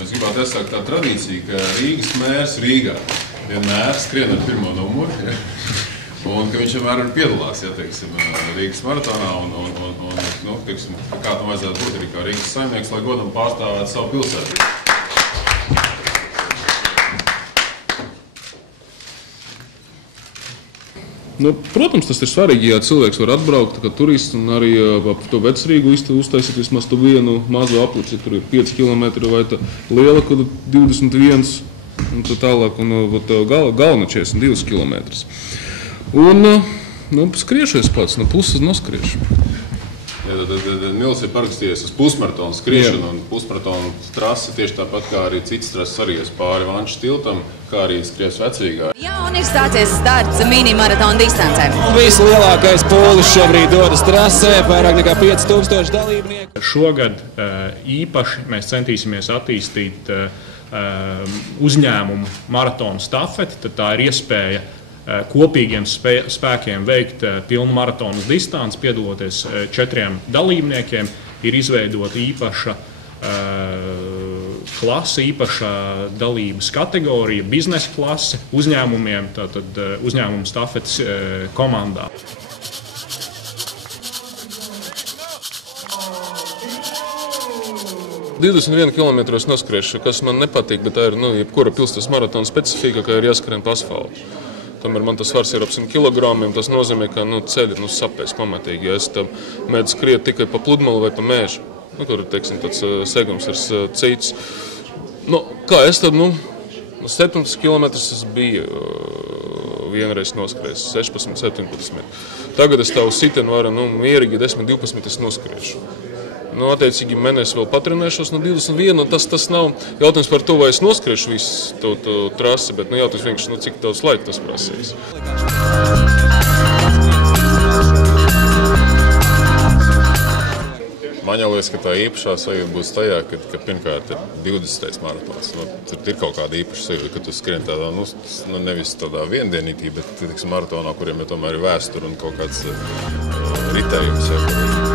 Mēs gribētu iesākt tādu tradīciju, ka Rīgas mērs Rīgā vienmēr skrien ar pirmo numuru, ja? Un ka viņš vienmēr piedalās, ja, teiksim, Rīgas maratonā un teiksim, kā tam vajadzētu būt arī kā Rīgas saimnieks, lai godam pārstāvētu savu pilsētu. Nu, protams, tas ir svarīgi, ja cilvēks var atbraukt kā turists un arī ap to Vecrīgu uztaisīt vismaz to vienu mazu aplici, tur ir 5 km vai tā liela, kad 21 un tā tālāk, un galvenā 42 km. Un skriešu es pats, no puses noskriešu. Ja, tad Nils ir parakstījies uz pusmaratonu skriešanu, un pusmaratonu trasi tieši tāpat kā arī citas trases arī pāri Vanču tiltam, kā arī skries Vecrīgā. Jā, un ir stācies starts mini-maratona distancē. Vislielākais pūlis šobrīd dodas trasē, vairāk nekā 5000 dalībnieku. Šogad īpaši mēs centīsimies attīstīt uzņēmumu maratonu stafeti, tad tā ir iespēja kopīgiem spēkiem veikt pilnu maratonu distanci, piedaloties 4 dalībniekiem. Ir izveidota īpaša klase, īpaša dalības kategorija, biznesa klase uzņēmumiem, tātad uzņēmumu stafetes komandā. – 21 km noskriešu, kas man nepatīk, bet tā ir, jebkura pilsētas maratona specifika, ka ir jāskrien pa asfaltu. Tomēr man tas svars ir ap 100 kg, tas nozīmē, ka ceļi sapēs pamatīgi, ja es tam mēdzu skriet tikai pa pludmali vai pa mēžu. Tur, teiksim, tāds segums ir cits. Kā es tad, 17 km es biju vienreiz noskrējis, 16, 17. Tagad es tavu sitenu varu, mierīgi 10, 12 es noskriešu. Attiecīgi mēnesi vēl patrenēšos, 21, tas nav jautājums par to, vai es noskriešu visu to trasi, bet jautājums vienkārši, cik daudz laika tas prasīs. Man jau liekas, ka tā īpašā sajūta būs tajā, ka pirmkārt ir 20. maratons. Tur ir kaut kāda īpaša sajūta, ka tu skrien tādā, nevis tādā viendienītī, bet maratonā, kuriem tomēr ir vēsture un kaut kāds ritējums.